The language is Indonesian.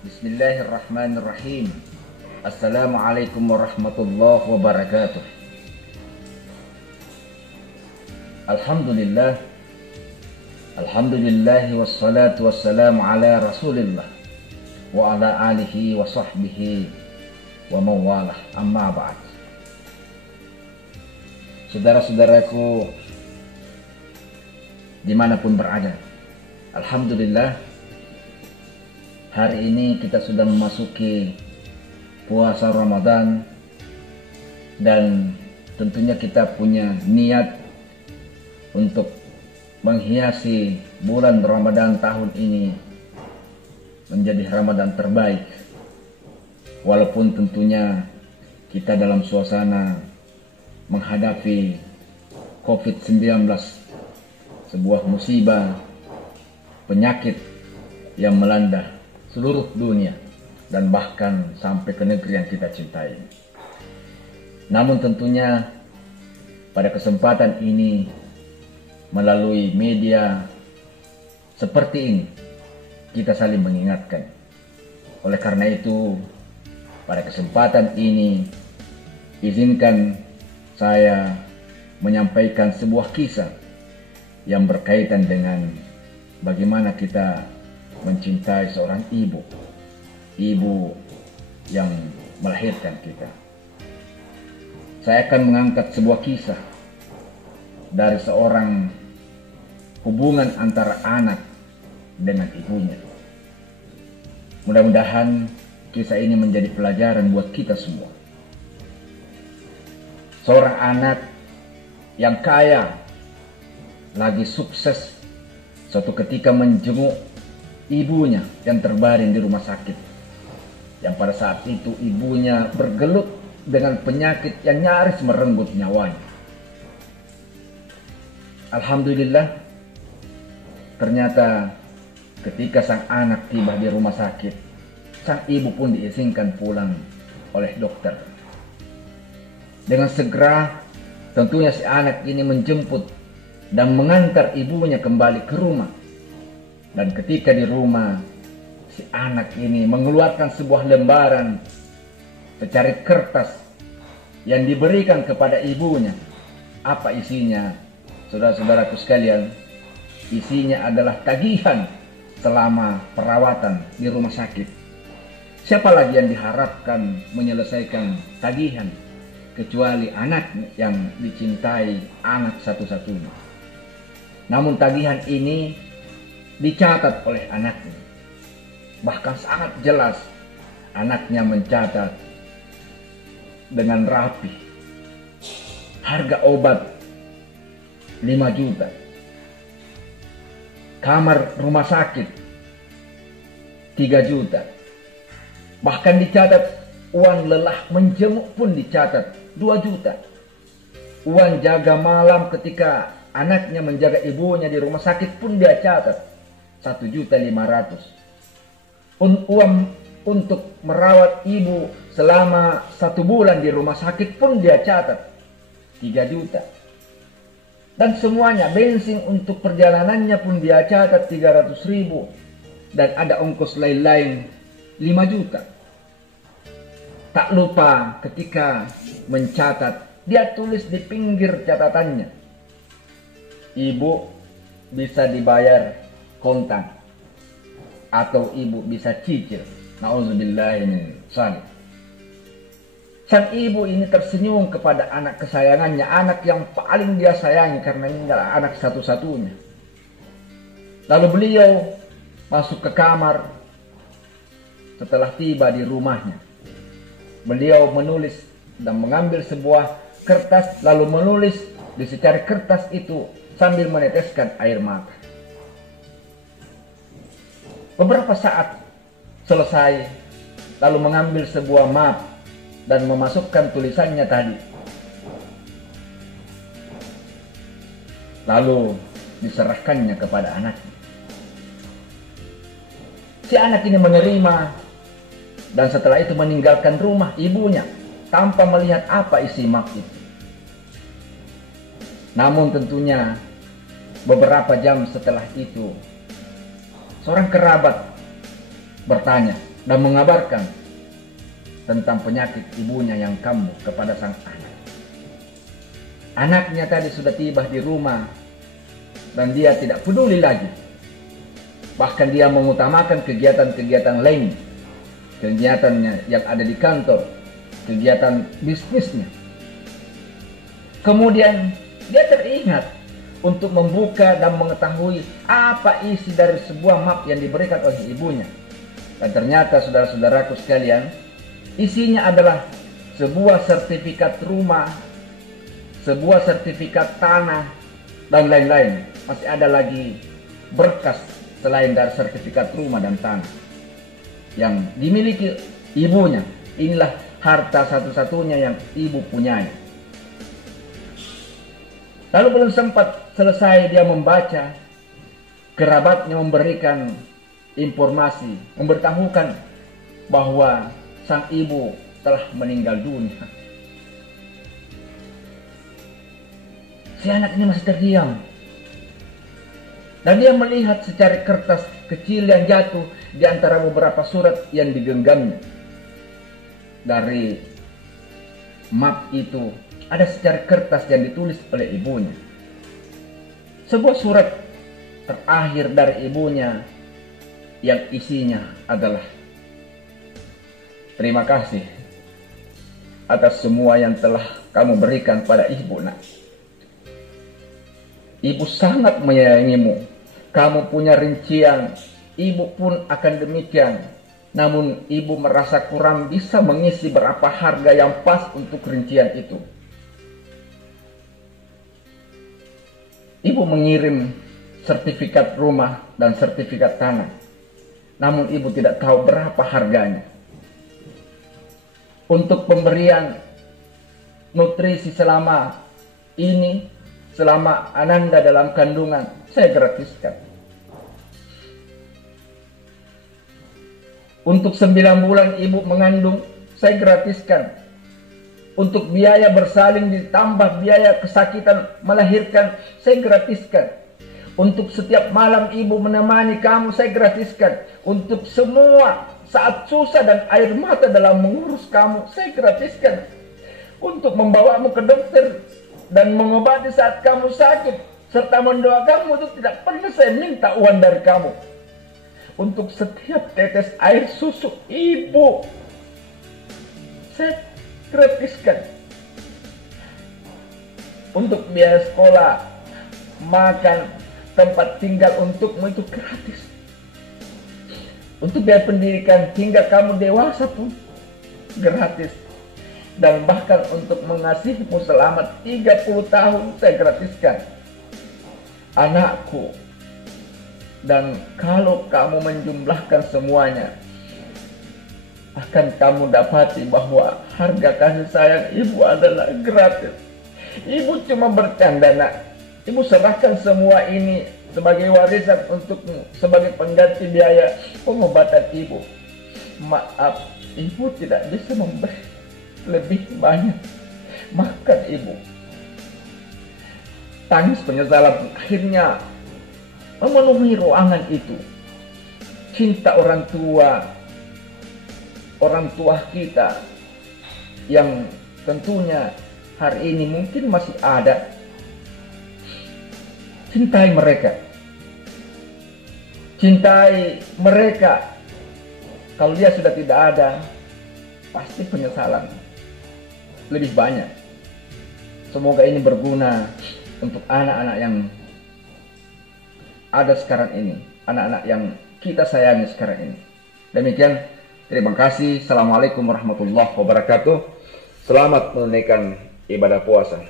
Bismillahirrahmanirrahim. Assalamualaikum warahmatullahi wabarakatuh. Alhamdulillahi wassalatu wassalamu ala rasulillah wa ala alihi wa sahbihi wa mawalah, amma ba'd. Saudara-saudaraku dimanapun berada, alhamdulillah, hari ini kita sudah memasuki puasa Ramadan, dan tentunya kita punya niat untuk menghiasi bulan Ramadan tahun ini menjadi Ramadan terbaik. Walaupun tentunya kita dalam suasana menghadapi COVID-19, sebuah musibah, penyakit yang melanda seluruh dunia dan bahkan sampai ke negeri yang kita cintai. Namun tentunya pada kesempatan ini, melalui media seperti ini, kita saling mengingatkan. Oleh karena itu, pada kesempatan ini izinkan saya menyampaikan sebuah kisah yang berkaitan dengan bagaimana kita mencintai seorang ibu yang melahirkan kita. Saya akan mengangkat sebuah kisah dari seorang hubungan antara anak dengan ibunya. Mudah-mudahan kisah ini menjadi pelajaran buat kita semua. Seorang anak yang kaya lagi sukses suatu ketika menjenguk ibunya yang terbaring di rumah sakit, yang pada saat itu ibunya bergelut dengan penyakit yang nyaris merenggut nyawanya. Alhamdulillah, ternyata ketika sang anak tiba di rumah sakit, sang ibu pun diizinkan pulang oleh dokter. Dengan segera tentunya si anak ini menjemput dan mengantar ibunya kembali ke rumah. Dan ketika di rumah, si anak ini mengeluarkan sebuah lembaran secari kertas yang diberikan kepada ibunya. Apa isinya? Saudara-saudaraku sekalian, isinya adalah tagihan selama perawatan di rumah sakit. Siapa lagi yang diharapkan menyelesaikan tagihan kecuali anak yang dicintai, anak satu-satunya. Namun tagihan ini dicatat oleh anaknya. Bahkan sangat jelas anaknya mencatat dengan rapi. Harga obat 5 juta. Kamar rumah sakit 3 juta. Bahkan dicatat uang lelah menjemuk pun dicatat 2 juta. Uang jaga malam ketika anaknya menjaga ibunya di rumah sakit pun dia catat 1.500.000. Uang untuk merawat ibu selama 1 bulan di rumah sakit pun dia catat 3 juta. Dan semuanya, bensin untuk perjalanannya pun dia catat 300.000. Dan ada ongkos lain-lain 5 juta. Tak lupa ketika mencatat, dia tulis di pinggir catatannya, ibu bisa dibayar kontan atau ibu bisa cicil. Nauzubillahi min dzalik. Sang ibu ini tersenyum kepada anak kesayangannya, anak yang paling dia sayangi karena ini adalah anak satu-satunya. Lalu beliau masuk ke kamar. Setelah tiba di rumahnya, beliau menulis dan mengambil sebuah kertas, lalu menulis di secari kertas itu sambil meneteskan air mata. Beberapa saat selesai, lalu mengambil sebuah map dan memasukkan tulisannya tadi. Lalu diserahkannya kepada anaknya. Si anak ini menerima dan setelah itu meninggalkan rumah ibunya tanpa melihat apa isi map itu. Namun tentunya beberapa jam setelah itu, seorang kerabat bertanya dan mengabarkan tentang penyakit ibunya yang kambuh kepada sang anak. Anaknya tadi sudah tiba di rumah dan dia tidak peduli lagi. Bahkan dia mengutamakan kegiatan-kegiatan lain, kegiatannya yang ada di kantor, kegiatan bisnisnya. Kemudian dia teringat untuk membuka dan mengetahui apa isi dari sebuah map yang diberikan oleh ibunya. Dan ternyata saudara-saudaraku sekalian, isinya adalah sebuah sertifikat rumah, sebuah sertifikat tanah, dan lain-lain. Masih ada lagi berkas selain dari sertifikat rumah dan tanah yang dimiliki ibunya. Inilah harta satu-satunya yang ibu punyai. Lalu belum sempat selesai dia membaca, kerabatnya memberikan informasi, memberitahukan bahwa sang ibu telah meninggal dunia. Si anak ini masih terdiam. Dan dia melihat secari kertas kecil yang jatuh di antara beberapa surat yang digenggamnya. Dari map itu ada secari kertas yang ditulis oleh ibunya. Sebuah surat terakhir dari ibunya yang isinya adalah, "Terima kasih atas semua yang telah kamu berikan pada ibu, nak. Ibu sangat menyayangimu. Kamu punya rincian, ibu pun akan demikian. Namun ibu merasa kurang bisa mengisi berapa harga yang pas untuk rincian itu. Ibu mengirim sertifikat rumah dan sertifikat tanah. Namun ibu tidak tahu berapa harganya. Untuk pemberian nutrisi selama ini, selama Ananda dalam kandungan, saya gratiskan. Untuk 9 bulan ibu mengandung, saya gratiskan. Untuk biaya bersalin ditambah biaya kesakitan melahirkan, saya gratiskan. Untuk setiap malam ibu menemani kamu, saya gratiskan. Untuk semua saat susah dan air mata dalam mengurus kamu, saya gratiskan. Untuk membawamu ke dokter dan mengobati saat kamu sakit, serta mendoakanmu, itu tidak pernah saya minta uang dari kamu. Untuk setiap tetes air susu ibu, saya gratiskan. Untuk biaya sekolah, makan, tempat tinggal untukmu itu gratis. Untuk biaya pendidikan hingga kamu dewasa pun gratis. Dan bahkan untuk mengasihimu selama 30 tahun saya gratiskan. Anakku, dan kalau kamu menjumlahkan semuanya, akan kamu dapati bahwa harga kasih sayang ibu adalah gratis. Ibu cuma bercanda, nak. Ibu serahkan semua ini sebagai warisan untukmu, sebagai pengganti biaya pengobatan ibu. Maaf, ibu tidak bisa memberi lebih banyak. Maafkan ibu." Tangis penyesalan akhirnya memenuhi ruangan itu. Cinta orang tua kita yang tentunya hari ini mungkin masih ada. Cintai mereka. Cintai mereka. Kalau dia sudah tidak ada, pasti penyesalan lebih banyak. Semoga ini berguna untuk anak-anak yang ada sekarang ini, anak-anak yang kita sayangi sekarang ini. Demikian, terima kasih. Assalamualaikum warahmatullahi wabarakatuh. Selamat menunaikan ibadah puasa.